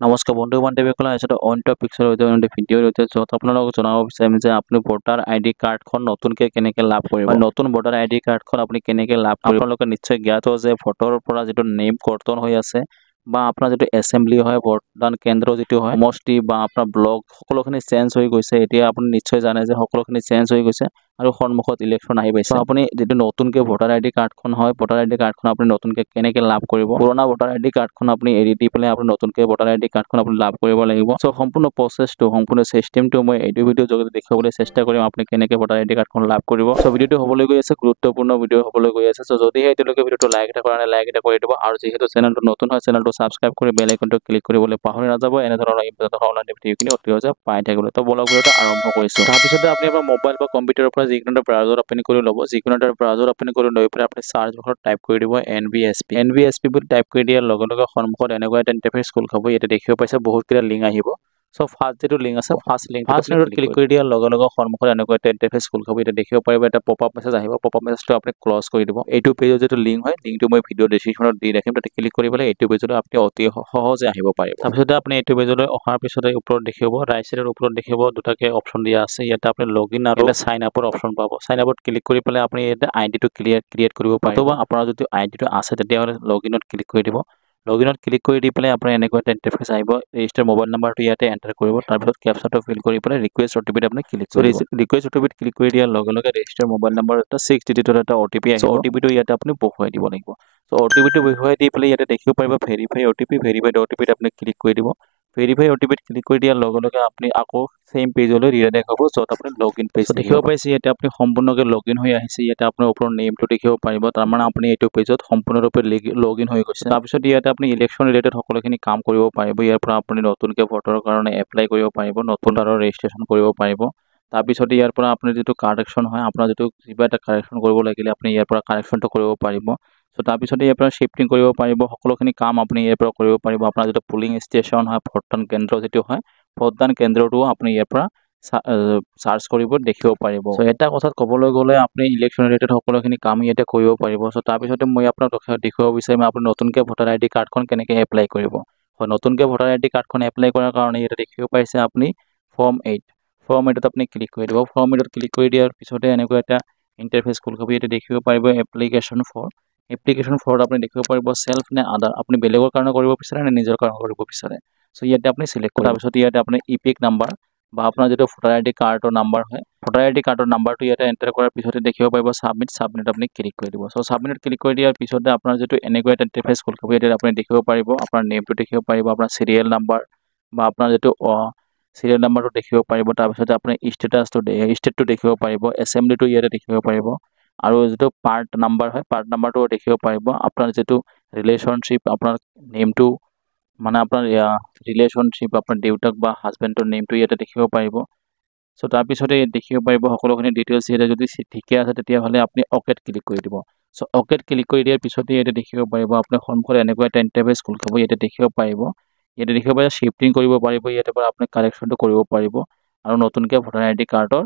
নমস্কাৰ বন্ধু বান্ধৱীসকল এটা অইন টপিকৰ সৈতে ভিডিঅ'ৰ সৈতে য'ত আপোনালোকক জনাব বিচাৰিম যে আপুনি ভোটাৰ আইডি কাৰ্ডখন নতুনকৈ কেনেকৈ লাভ কৰিব নতুন ভোটাৰ আইডি কাৰ্ডখন আপুনি কেনেকৈ লাভ কৰিব আপোনালোকে নিশ্চয় জ্ঞাত যে ভোটৰ পৰা যিটো নেম কৰ্তন হৈ আছে বা আপোনাৰ যিটো এছেম্বলি হয় ভোটদান কেন্দ্ৰ যিটো হয় সমষ্টি বা আপোনাৰ ব্লক সকলোখিনি চেঞ্জ হৈ গৈছে এতিয়া আপুনি নিশ্চয় জানে যে সকলোখিনি চেঞ্জ হৈ গৈছে আৰু সন্মুখত ইলেকশ্যন আহি পাইছে আপুনি যিটো নতুনকৈ ভোটাৰ আইডি কাৰ্ডখন হয় ভোটাৰ আইডি কাৰ্ডখন আপুনি নতুনকৈ কেনেকৈ লাভ কৰিব পুৰণা ভোটাৰ আইডি কাৰ্ডখন আপুনি এৰি দি পেলাই আপুনি নতুনকৈ ভোটাৰ আইডি কাৰ্ডখন আপুনি লাভ কৰিব লাগিব সো সম্পূৰ্ণ প্ৰচেছটো সম্পূৰ্ণ চিষ্টেমটো মই এইটো ভিডিঅ'ৰ জৰিয়তে দেখুৱাবলৈ চেষ্টা কৰিম আপুনি কেনেকৈ ভোটাৰ আইডি কাৰ্ডখন লাভ কৰিব সো ভিডিঅ'টো হ'বলৈ গৈ আছে গুৰুত্বপূৰ্ণ ভিডিঅ' হ'বলৈ গৈ আছে সো যদিহে এতিয়ালৈকে ভিডিঅ'টো লাইক এটা কৰা নাই লাইক এটা কৰি দিব আৰু যেহেতু চেনেলটো নতুন হয় চেনেলটো ছাবস্ক্ৰাইব কৰি বেল আইকনটো ক্লিক কৰিবলৈ পাহৰি নাযাব এনেধৰণৰ ইম্পৰ্টেণ্ট অনলাইন ভিডিঅ'খিনি অতি সহজে পাই থাকিবলৈ তো বলক ভিডিঅ'টো আৰম্ভ কৰিছোঁ তাৰপিছতে আপুনি আপোনাৰ মোবাইল বা কম্পিউটাৰৰ পৰা যিকোনো এটা ব্ৰাউজাৰ আপুনি কৰি ল'ব যিকোনো এটা ব্ৰাউজাৰ আপুনি কৰি লৈ পেলাই আপুনি চাৰ্চ বক্সত টাইপ কৰি দিব NVSP বুলি টাইপ কৰি দিয়াৰ লগে লগে সন্মুখত এনেকুৱা এটা ইণ্টাৰফেচ খোল খাব ইয়াতে দেখিব পাইছে বহুতকেইটা লিংক আহিব সো ফাৰ্ষ্ট যিটো লিংক আছে ফাৰ্ষ্ট লিংকটোত ক্লিক কৰি দিয়াৰ লগে লগে সন্মুখত এনেকুৱা এটা ইণ্টাৰফেচ খোল খাব এতিয়া দেখিব পাৰিব এটা পপআপ মেছেজ আহিব পপআপ মেছেজটো আপুনি ক্লজ কৰি দিব এইটো পেজৰ যিটো লিংক হয় লিংকটো মই ভিডিঅ' ডেছক্ৰিপশ্যনত দি ৰাখিম তাতে ক্লিক কৰি পেলাই এইটো পেজলৈ আপুনি অতি সহজে আহিব পাৰিব তাৰপিছতে আপুনি এইটো পেজলৈ অহাৰ পিছতে ওপৰত দেখিব ৰাইট চাইডৰ ওপৰত দেখিব দুটাকে অপশ্যন দিয়া আছে ইয়াতে আপুনি লগইন আৰু সাইন আপৰ অপশ্যন পাব সাইন আপত ক্লিক কৰি পেলাই আপুনি ইয়াতে আইডিটো ক্ৰিয়েট কৰিব পাৰিব অথবা আপোনাৰ যদি আইডিটো আছে তেতিয়াহ'লে লগইনত ক্লিক কৰি দিব লগইনত ক্লিক কৰি দি পেলাই আপোনাৰ এনেকুৱা এটা ইণ্টাৰফেচ আহিব ৰেজিষ্টাৰ মোবাইল নাম্বাৰটো ইয়াতে এণ্টাৰ কৰিব তাৰপিছত কেপচাটো ফিল কৰি পেলাই ৰিকুৱেষ্ট অ'টিপিত আপুনি ক্লিক কৰিব ৰিকুৱেষ্ট অ'টিপিত ক্লিক কৰি দিয়াৰ লগে লগে ৰেজিষ্টাৰ মোবাইল নাম্বাৰ এটা 6 ডিজিটৰ এটা অ'টিপি আহিব অ'টিপিটো ইয়াতে আপুনি বহুৱাই দিব লাগিব চ' অ'টিপিটো বহুৱাই দি পেলাই ইয়াতে দেখিব পাৰিব ভেৰিফাই অ'টিপি ভেৰিফাইড অ'টিপিত আপুনি ক্লিক কৰি দিব ভেৰিফাই অ'টিপিত ক্লিক কৰি দিয়াৰ লগে লগে আপুনি আকৌ সেম পেজলৈ ৰিডাইৰেক্ট হ'ব য'ত আপুনি লগইন পেজ দেখিব পাইছে ইয়াতে আপুনি সম্পূৰ্ণকৈ লগইন হৈ আহিছে ইয়াতে আপোনাৰ ওপৰৰ নেমটো দেখিব পাৰিব তাৰমানে আপুনি এইটো পেজত সম্পূৰ্ণৰূপে লগইন হৈ গৈছে তাৰপিছত ইয়াতে আপুনি ইলেকশ্যন ৰিলেটেড সকলোখিনি কাম কৰিব পাৰিব ইয়াৰ পৰা আপুনি নতুনকৈ ভোটৰ কাৰণে এপ্লাই কৰিব পাৰিব নতুন ভোটাৰৰ ৰেজিষ্ট্ৰেশ্যন কৰিব পাৰিব তাৰপিছত ইয়াৰ পৰা আপুনি যিটো কাৰেকশ্যন হয় আপোনাৰ যিটো কিবা এটা কাৰেকশ্যন কৰিব লাগিলে আপুনি ইয়াৰ পৰা কাৰেকশ্যনটো কৰিব পাৰিব চ' তাৰপিছতে ইয়াৰ পৰা শ্বিফটিং কৰিব পাৰিব সকলোখিনি কাম আপুনি ইয়াৰ পৰা কৰিব পাৰিব আপোনাৰ যিটো পুলিং ষ্টেচন হয় ভোটদান কেন্দ্ৰ যিটো হয় ভোটদান কেন্দ্ৰটো আপুনি ইয়াৰ পৰা চাৰ্চ কৰিব দেখিব পাৰিব চ' এটা কথাত ক'বলৈ গ'লে আপুনি ইলেকশ্যন ৰিলেটেড সকলোখিনি কাম ইয়াতে কৰিব পাৰিব চ' তাৰপিছতে মই আপোনাক দেখুৱাব বিচাৰিম আপুনি নতুনকৈ ভোটাৰ আইডি কাৰ্ডখন কেনেকৈ এপ্লাই কৰিব হয় নতুনকৈ ভোটাৰ আইডি কাৰ্ডখন এপ্লাই কৰাৰ কাৰণে ইয়াতে দেখিব পাইছে আপুনি ফৰ্ম 8ত আপুনি ক্লিক কৰি দিব ফৰ্ম 8ত ক্লিক কৰি দিয়াৰ পিছতে এনেকুৱা এটা ইণ্টাৰফেচ খোল খাব ইয়াতে দেখিব পাৰিব এপ্লিকেশ্যন ফৰ আপুনি দেখিব পাৰিব সেল্ফ নে আদাৰ আপুনি বেলেগৰ কাৰণে কৰিব বিচাৰে নে নিজৰ কাৰণে কৰিব বিচাৰে চ' ইয়াতে আপুনি চিলেক্ট কৰাৰ পিছত ইয়াতে আপুনি ইপিক নাম্বাৰ বা আপোনাৰ যিটো ভোটাৰ আইডি কাৰ্ডৰ নাম্বাৰ হয় ভোটাৰ আইডি কাৰ্ডৰ নাম্বাৰটো ইয়াতে এণ্টাৰ কৰাৰ পিছতে দেখিব পাৰিব ছাবমিট আপুনি ক্লিক কৰি দিব চ' ছাবমিট ক্লিক কৰি দিয়াৰ পিছতে আপোনাৰ যিটো এনেকুৱা এটা ইণ্টাৰফেচ খোল খাব ইয়াতে আপুনি দেখিব পাৰিব আপোনাৰ নেমটো দেখিব পাৰিব আপোনাৰ চিৰিয়েল নাম্বাৰ বা আপোনাৰ যিটো চিৰিয়েল নাম্বাৰটো দেখিব পাৰিব তাৰপিছতে আপুনি ষ্টেটটো দেখিব পাৰিব এছেম্বলিটো ইয়াতে দেখিব পাৰিব আৰু যিটো পাৰ্ট নাম্বাৰ হয় পাৰ্ট নাম্বাৰটো দেখিব পাৰিব আপোনাৰ যিটো ৰিলেশ্যনশ্বিপ আপোনাৰ নেমটো মানে আপোনাৰ ৰিলেশ্যনশ্বিপ আপোনাৰ দেউতাক বা হাজবেণ্ডৰ নেমটো ইয়াতে দেখিব পাৰিব চ' তাৰপিছতে দেখিব পাৰিব সকলোখিনি ডিটেইলছ ইয়াতে যদি ঠিকে আছে তেতিয়াহ'লে আপুনি অ'কেত ক্লিক কৰি দিব চ' অ'কেত ক্লিক কৰি দিয়াৰ পিছতে ইয়াতে দেখিব পাৰিব আপোনাৰ সন্মুখত এনেকুৱা এটা ইণ্টাৰফেচ খোল খাব ইয়াতে দেখিব পাৰিব ইয়াতে দেখিব পাৰিব শ্বিফটিং কৰিব পাৰিব ইয়াতে পৰা আপুনি কাৰেকশ্যনটো কৰিব পাৰিব আৰু নতুনকৈ ভোটাৰ আইডি কাৰ্ডৰ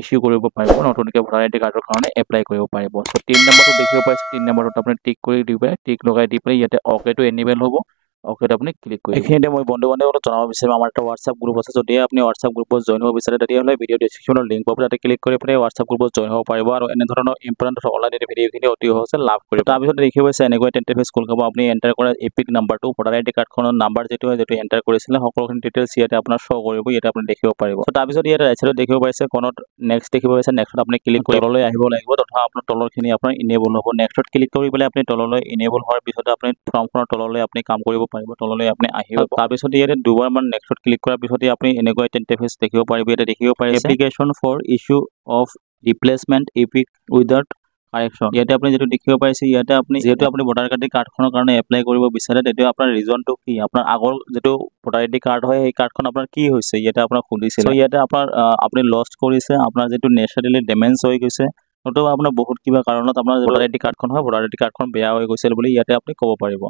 ইছ্যু কৰিব পাৰিব নতুনকৈ ভোটাৰ আইডি কাৰ্ডৰ কাৰণে এপ্লাই কৰিব পাৰিব চ' 3 নম্বৰটো দেখিব পাইছে 3 নম্বৰটোত আপুনি টিক কৰি দিব টিক লগাই দি পেলাই ইয়াতে অ'কেটো এনিবেল হ'ব অ'কেত আপুনি ক্লিক কৰিব এইখিনিতে মই বন্ধু বান্ধৱীসকলক জনাব বিচাৰিম আমাৰ এটা হোৱাটছআপ গ্ৰুপ আছে যদি আপুনি হোৱাটছআপ গ্ৰুপত জইন হ'ব বিচাৰে তেতিয়াহ'লে ভিডিঅ' ডেছক্ৰিপশ্যনৰ লিংক পাব তাতে ক্লিক কৰি পেলাই হোৱাটছআপ গ্ৰুপত জইন হ'ব পাৰিব আৰু এনেধৰণৰ ইম্পৰ্টেণ্ট অনলাইন ভিডিঅ'খিনি অতি সহজে লাভ কৰিব তাৰপিছত দেখিব পাইছে এনেকুৱা এটা ইণ্টাৰফেচ খোল খাব আপুনি এণ্টাৰ কৰা এপিক নাম্বাৰটো ভোটাৰ আইডি কাৰ্ডখনৰ নাম্বাৰ যিটো হয় যিটো এণ্টাৰ কৰিছিলে সকলোখিনি ডিটেইলছ ইয়াতে আপোনাৰ শ্ব' কৰিব ইয়াতে আপুনি দেখিব পাৰিব চ' তাৰপিছত ইয়াতে ৰাইট চাইডত দেখিব পাইছে কোনত নেক্সট দেখিব পাইছে নেক্সটত আপুনি ক্লিক কৰি তললৈ আহিব লাগিব তথা আপোনাৰ তলৰখিনি আপোনাৰ ইনেবল হ'ব নেক্সটত ক্লিক কৰি পেলাই আপুনি তললৈ ইনেবল হোৱাৰ পিছতে আপুনি ফৰ্মখনৰ তললৈ আপুনি কাম কৰিব পাৰিব তললৈ আপুনি আহিব তাৰপিছত ইয়াতে দুবাৰমান নেক্সটত ক্লিক কৰাৰ পিছতে আপুনি এনেকুৱা এটা ইণ্টাৰফেচ দেখিব পাৰিব ইয়াতে দেখিব পাৰিব application for issue of replacement EPIC without correction ইয়াতে আপুনি যিটো দেখিব পাইছে ইয়াতে আপুনি যিহেতু আপুনি ভোটাৰ আইডি কাৰ্ডখনৰ কাৰণে এপ্লাই কৰিব বিচাৰে তেতিয়া আপোনাৰ ৰিজনটো কি আপোনাৰ আগৰ যিটো ভোটাৰ আইডি কাৰ্ড হয় সেই কাৰ্ডখন আপোনাৰ কি হৈছে ইয়াতে আপোনাক সুধিছিল ইয়াতে আপোনাৰ আপুনি লষ্ট কৰিছে আপোনাৰ যিটো নেচাৰেলি ডেমেজ হৈ গৈছে নতুবা আপোনাৰ বহুত কিবা কাৰণত আপোনাৰ ভোটাৰ আইডি কাৰ্ডখন হয় ভোটাৰ আইডি কাৰ্ডখন বেয়া হৈ গৈছিল বুলি ইয়াতে আপুনি ক'ব পাৰিব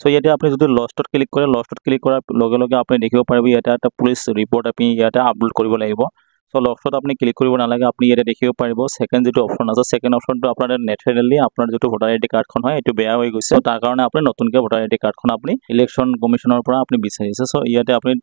চ' ইয়াতে আপুনি যদি লষ্টত ক্লিক কৰে লষ্টত ক্লিক কৰাৰ লগে লগে আপুনি দেখিব পাৰিব ইয়াতে এটা পুলিচ ৰিপৰ্ট আপুনি ইয়াতে আপলোড কৰিব লাগিব সো লকছত আপুনি ক্লিক কৰিব নালাগে আপুনি ইয়াতে দেখিব পাৰিব সেকেন্ড যেটো অপশন আছে সেকেন্ড অপশনটো আপোনাৰ নেচাৰেলি আপোনাৰ যেটো ভোটাৰ আইডি কাৰ্ডখন হয় এটো বেয়া হৈ গৈছে তাৰ কাৰণে আপুনি নতুনকৈ ভোটাৰ আইডি কাৰ্ডখন আপুনি ইলেকশন কমিশনৰ পৰা আপুনি বিচাৰিছে সো ইয়াতে আপুনি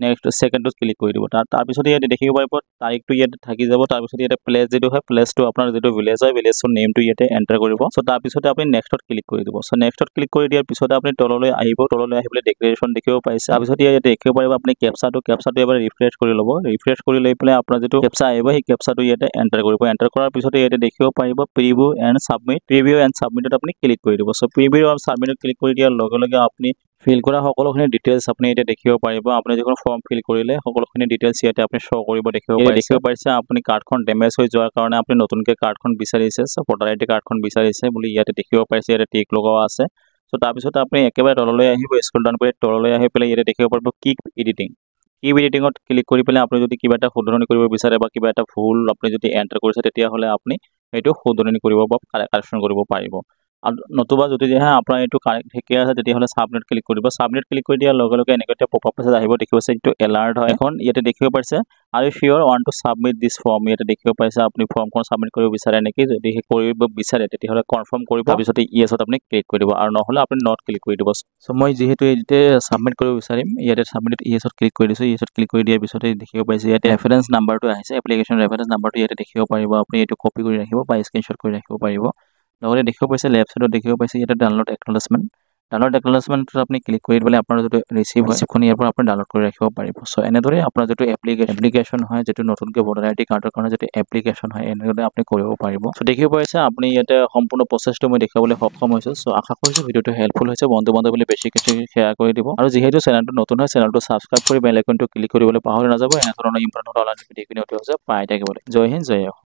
নেক্সট সেকেন্ডত ক্লিক কৰি দিব তাৰ পিছত ইয়াতে দেখিব পাৰিব তাৰিখটো ইয়াতে থাকি যাব তাৰ পিছত ইয়াতে প্লেস যেটো হয় প্লেসটো আপোনাৰ যেটো ভিলেজ হয় ভিলেজৰ নেমটো ইয়াতে এন্টাৰ কৰিব সো তাৰ পিছত আপুনি নেক্সটত ক্লিক কৰি দিব সো নেক্সটত ক্লিক কৰি দিয়াৰ পিছত আপুনি তললৈ আহিব তললৈ আহিবলৈ ডিক্লেৰেশন দেখিব পাইছে তাৰ পিছত ইয়াতে দেখিব পাৰিব আপুনি কেপচাটো এবাৰ ৰিফ্ৰেশ কৰি ল'ব ৰিফ্ৰেশ কৰি লৈ পেলাই আপোনাৰ যেটো কেপচা আহিব সেই কেপচাটো ইয়াতে এন্টাৰ কৰিব এন্টাৰ কৰাৰ পিছত ইয়াতে দেখিব পাৰিব প্ৰিভিউ এণ্ড সাবমিটত আপুনি ক্লিক কৰি দিব সো প্ৰিভিউ আৰু সাবমিটত ক্লিক কৰি দিয়াৰ লগে লগে আপুনি ফিল কৰা সকলোখিনি ডিটেইলছ আপুনি এটা দেখিব পাৰিব আপুনি যখন ফৰ্ম ফিল কৰিলে সকলোখিনি ডিটেইলছ ইয়াতে আপুনি শো কৰিব দেখিব পাইছে আপুনি কাৰ্ডখন ড্যামেজ হৈ যোৱাৰ কাৰণে আপুনি নতুনকৈ কাৰ্ডখন বিচাৰিছে সো ভোটাৰ আইডি কাৰ্ডখন বিচাৰিছে বুলি ইয়াতে দেখিব পাইছে ইয়াতে টিক লগোৱা আছে সো তাৰ পিছত আপুনি একেবাৰে তললৈ আহিব স্ক্ৰল ডাউন কৰি তললৈ আহি পেলাই ইয়াতে দেখিব পাৰিব কিক এডিটিঙত ক্লিক কৰি পেলাই আপুনি যদি কিবা এটা শুধৰণি কৰিব বিচাৰে বা কিবা এটা ভুল আপুনি যদি এন্টাৰ কৰিছে তেতিয়া হলে আপুনি এইটো শুধৰণি কৰিব বা কাৰেকচন কৰিব পাৰিব আৰু নতুবা যদি আপোনাৰ এইটো কাৰেক্ট ঠিকে আছে তেতিয়া হলে সাবমিট ক্লিক কৰিব সাবমিট ক্লিক কৰি দিয়াৰ লগে লগে এনেকৈ এটা পপআপ মেছেজ আহিব দেখিব পাইছে এইটো এলাৰ্ট হয় এখন ইয়াতে দেখিব পাইছে are you sure want to submit this form ইয়াতে দেখিব পাইছে আপুনি ফৰ্মখন সাবমিট কৰিব বিচাৰে নেকি যদি কৰিব বিচাৰে তেতিয়া হলে কনফাৰ্ম কৰিব তাৰ পিছত ইয়েছত আপুনি ক্লিক কৰি দিব আৰু নহলে আপুনি নট ক্লিক কৰি দিব সো মই যেহেতু এইতে সাবমিট কৰিব বিচাৰিম ইয়াতে সাবমিট ইয়েছত ক্লিক কৰি দিছো ইয়েছত ক্লিক কৰি দিয়াৰ পিছতে দেখিব পাইছে ইয়াতে ৰেফাৰেন্স নাম্বাৰটো আহিছে এপ্লিকেশন ৰেফাৰেন্স নাম্বাৰটো ইয়াতে দেখিব পাৰিব আপুনি এইটো কপি কৰি ৰাখিব বা স্ক্ৰিনশ্বট কৰি ৰাখিব পাৰিব লগতে দেখিব পাইছে লেফট সাইডত দেখিব পাইছে ইয়াতে ডাউনলোড একনলেজমেন্টত আপুনি ক্লিক কৰি দিলে আপোনাৰ যেটো ৰিসিভখন ইয়াৰ পৰা আপুনি ডাউনলোড কৰি ৰাখিব পাৰিব সো এনেদৰে আপোনাৰ যেটো এপ্লিকেশন হয় যেটো নতুনকৈ ভোটাৰ আইডি কাৰ্ডৰ কাৰণে যেটো এপ্লিকেশন হয় এনেদৰে আপুনি কৰিব পাৰিব সো দেখিব পাইছে আপুনি ইয়াতে সম্পূৰ্ণ প্ৰচেছটো মই দেখাবলৈ সক্ষম হৈছো সো আশা কৰিছো ভিডিওটো হেল্পফুল হৈছে বন্ধু বান্ধৱীলৈ বেছি কিছু শেয়াৰ কৰি দিব আৰু যেহেতু চেনেলটো নতুন হয় চেনেলটো সাবস্ক্ৰাইব কৰি বেল আইকনটো ক্লিক কৰিবলৈ পাহৰি নাযাব এনে ধৰণৰ ইম্পৰ্টেন্ট অনলাইন ভিডিঅ' পাই থাকিবলৈ জয় হিন্দ জয় অসম